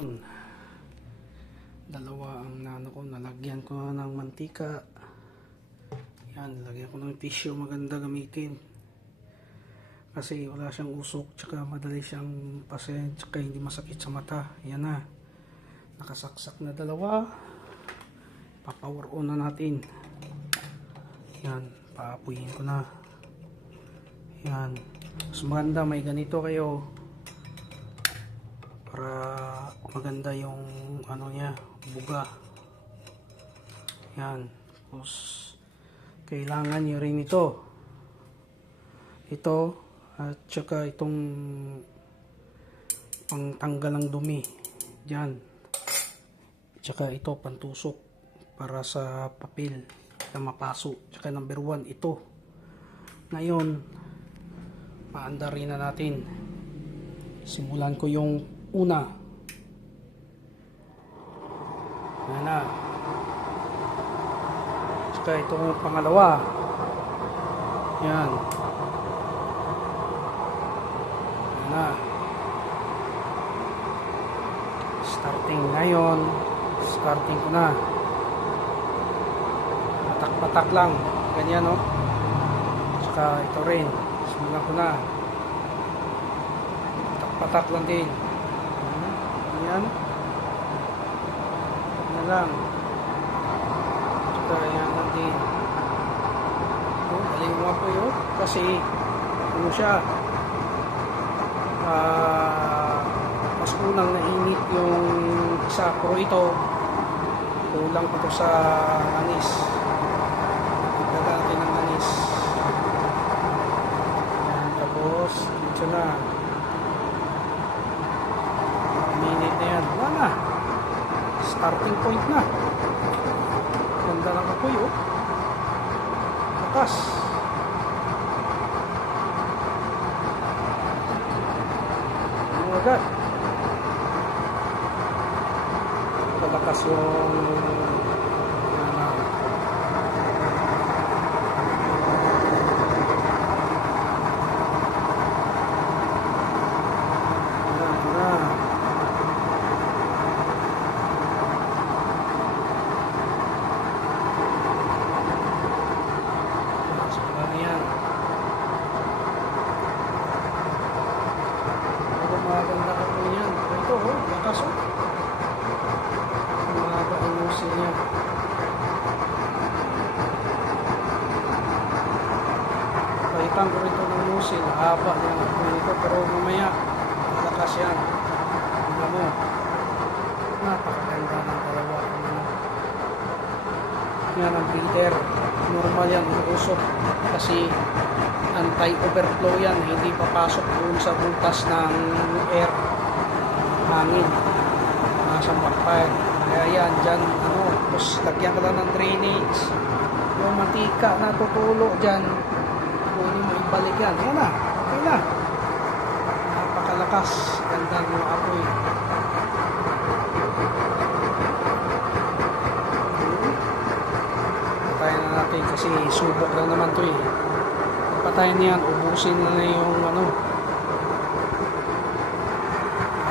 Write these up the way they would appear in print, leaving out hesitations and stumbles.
Yun. Dalawa ang nano ko. Nalagyan ko ng mantika. Yan. Lagyan ko ng tissue. Maganda gamitin. Kasi wala siyang usok. Tsaka madali siyang pasen. Tsaka hindi masakit sa mata. Yan na. Nakasaksak na dalawa. Papower on na natin. Yan. Paapuyin ko na. Yan. Mas maganda may ganito kayo. Para maganda yung ano niya, buga. Yan. Tapos kailangan nyo rin ito at saka itong pangtanggal ng dumi dyan, tsaka ito pantusok para sa papel na mapaso. Tsaka number 1 ito. Ngayon paandarin na natin. Simulan ko yung una. Yan na. Tsaka itong pangalawa. Yan. Yan na. Starting ngayon. Starting ko na. Patak-patak lang. Ganyan, no? Tsaka ito rin. Simulan ko na. Patak-patak lang din. Yan. Yan lang. Tsaka yan lang din. Galing mo po yun. Kasi ano siya, mas unang nainit yung isa. Pero ito kulang pa to sa anis. Tignan natin ang anis. Yan. Tapos dito na. Minute na yan. Wala na. Starting point na. Ganda lang ako yun. Lakas. Ano agad? Malakas yung maganda ka po yan. Ito, lakas o. Mahaba ang musil niya. Paitan ko rin ito ng musil. Haba niya po ito. Pero mamaya, lakas yan. Tignan mo. Napakaganda ng dalawa. Yan ang breeder. Normal yan, uusok. Kasi anti-overflow yan, hindi papasok doon sa butas ng air, hangin, nasa backfire. Kaya yan, dyan, tapos lagyan ka lang ng drainage, yung mantika na tutulo dyan, pwede mo ibalik yan. Yan na, okay na. Napakalakas, ganda ng apoy. Patayin na natin kasi subok lang naman to eh. Patayin niyan, ubusin na yung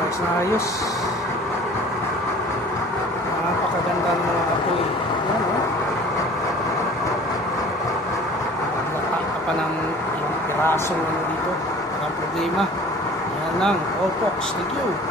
ayos na ayos. Napakaganda ng mga apoy. Yan o. Lata ka pa ng pirasong dito. Walang problema. Yan lang. All folks. Thank you.